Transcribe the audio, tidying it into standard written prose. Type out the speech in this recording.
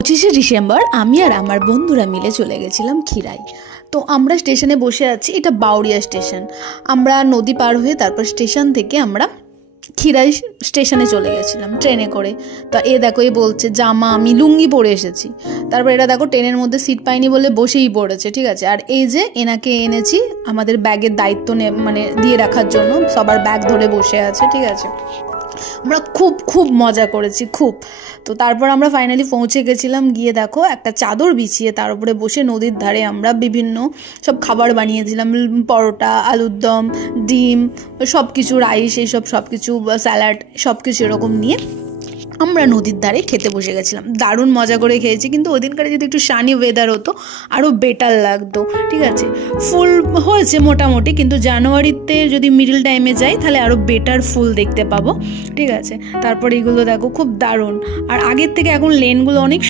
25শে December আমি আর আমার বন্ধুরা মিলে চলে গেছিলাম ক্ষীরাই। তো আমরা স্টেশনে বসে আছি, এটা বাউরিয়া স্টেশন। আমরা নদী পার হয়ে তারপর স্টেশন থেকে আমরা ক্ষীরাই স্টেশনে চলে গেছিলাম ট্রেনে করে। তো দেখো, বলছে জামা আমি লুঙ্গি পরে এসেছি। তারপর এটা দেখো ট্রেনের মধ্যে সিট পাইনি বলে বসেই পড়েছে, ঠিক আছে। আর এই যে এনাকে এনেছি আমাদের ব্যাগের দায়িত্ব দিয়ে রাখার জন্য, সবার ব্যাগ ধরে বসে আছে, ঠিক আছে। আমরা খুব খুব মজা করেছি, খুব। তো তারপর আমরা ফাইনালি পৌঁছে গেছিলাম, গিয়ে দেখো একটা চাদর বিছিয়ে তার উপরে বসে নদীর ধারে আমরা বিভিন্ন সব খাবার বানিয়েছিলাম, পরোটা, আলুর দম, ডিম, সব কিছু, রাইস, এইসব সব কিছু, স্যালাড, সব কিছু এরকম নিয়ে আমরা নদীর ধারে খেতে বসে গেছিলাম। দারুণ মজা করে খেয়েছি, কিন্তু ওদিনকারে যদি একটু সানি ওয়েদার হতো আরও বেটার লাগতো, ঠিক আছে। ফুল হয়েছে মোটামুটি, কিন্তু জানুয়ারিতে যদি মিডল টাইমে যাই তাহলে আরও বেটার ফুল দেখতে পাবো, ঠিক আছে। তারপরে এইগুলো দেখো খুব দারুণ, আর আগের থেকে এখন লেনগুলো অনেক